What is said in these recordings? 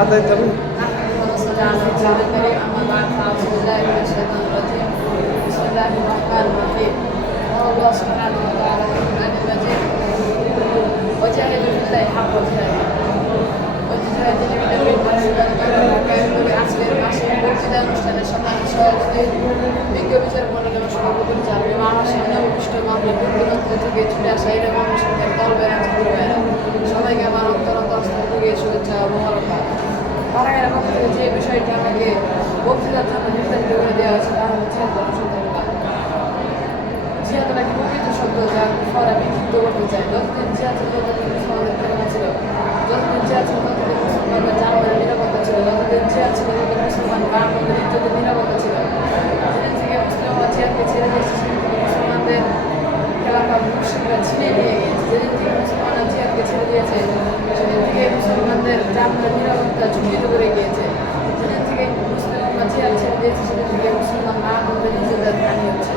হাতে ধরো الله سبحانه وتعالى في القرآن المجيد وجاهدوا في الله حق جهاده وجاهدوا في الله আজকের মাসের বক্তৃতা অনুষ্ঠানের সম্মানিত সভাপতি বিজ্ঞ বিচার মন্ডলের সভাপতি পরিচালক আমার সামনে উপস্থিত মামলা দূরদূরান্ত থেকে ছুটে আসা এরকম মানুষের দল বেড়া সবাইকে আমার অন্তরন্ত স্থল থেকে শুভেচ্ছা ও মোবারকবাদ। পাড়াগার পক্ষ থেকে যে বিষয়টি আমাকে বক্তৃতার জন্য নির্ধারিত করে দেওয়া হয়েছে তা হচ্ছে জিহাদ একটি পবিত্র শব্দ যা ফরা বিক্ষিপ্ত করতে চায়। যতদিন জিহাদ ছিল ততদিন মুসলমানদের প্রেরণা ছিল, যতদিন জিহাদ ছিল ততদিন মুসলমানদের জানমালের নিরাপত্তা ছিল, যতদিন জিহাদ ছিল ততদিন মুসলমান বাঙালিদের ইজ্জতের নিরাপত্তা ছিল। যেদিন থেকে মুসলিমরা জিহাদকে ছেড়ে দিয়েছে সেদিন থেকে মুসলমানদের খেলাফা মুশরিকরা ছিনিয়ে নিয়ে গিয়েছে। যেদিন থেকে মুসলমানরা জিহাদকে ছেড়ে দিয়েছে সেদিন থেকে মুসলমানদের জানমালের নিরাপত্তা ঝুঁকিত করে গিয়েছে। যেদিন থেকে মুসলিমরা জিহাদ ছেড়ে দিয়েছে সেদিন থেকে মুসলমান বাঙালিদের ইজ্জতের হানি হচ্ছে।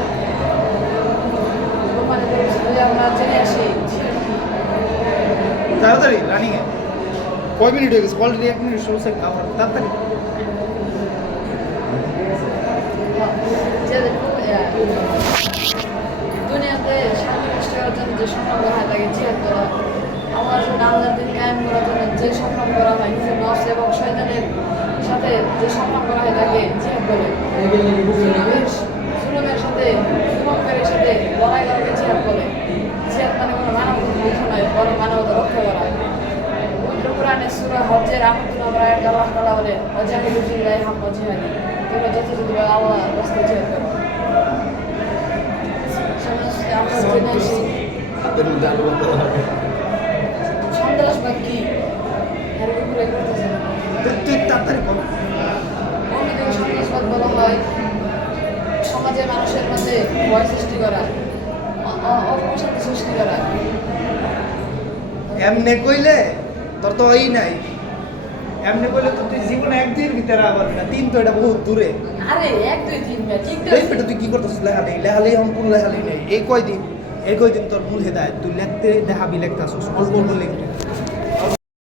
আমরা জেনে আসি তাড়াতাড়ি রানিং এ কয় মিনিট হয়ে গেছে? অলরেডি 1 মিনিট শুরু সেকেন্ড আমার তাড়াতাড়ি দুনিয়াতে শান্তি প্রতিষ্ঠা করার জন্য যে সংগ্রাম করা হয় তাকে জিহাদ করা। আল্লাহ আল্লাহর দিন কায়েম করার জন্য যে সংগ্রাম করা হয় নিজের নফস এবং শয়তানের সাথে যে সংগ্রাম করা হয় তাকে জিহাদ বলে। জুলুমের সাথে জুলুমকারীর সাথে লড়াই করাকে জিহাদ বলে। জিহাদ মানে কোনো মানবতা যুদ্ধ নয়, বরং মানবতা রক্ষা করা। পবিত্র কোরআনে সূরা হজ্জের 8 নম্বর আয়াতে আল্লাহ তাআলা বলেন ওয়াজাহিদু ফিল্লাহি হাক্কা জিহাদি, তোমরা যথাযথভাবে আল্লাহর রাস্তায় জিহাদ করো। আমরা জেনে আসি সন্ত্রাসবাদ কি এর উপরে করতেছে না। তুই তাড়াতাড়ি কর। অন্যদিকে সন্ত্রাসবাদ বলা হয় সমাজে মানুষের মধ্যে ভয় সৃষ্টি করা, অপশান্তি সৃষ্টি করা। এমনে কইলে তোর তো ওই নাই, এমনে কইলে তো তুই জীবনে একদিন ভিতরে আবার না তিন তো এটা বহুত দূরে। আরে 1 2 3 ম্যাচ ঠিক তো এই বেটা তুই কি করতেছিস? লেখালি সম্পূর্ণ লেখালি নেই। এই কয়দিন তোর মূল হেদায়েত তুই লিখতে দেখাবি, লিখতাছিস অল্প অল্প লিখবি।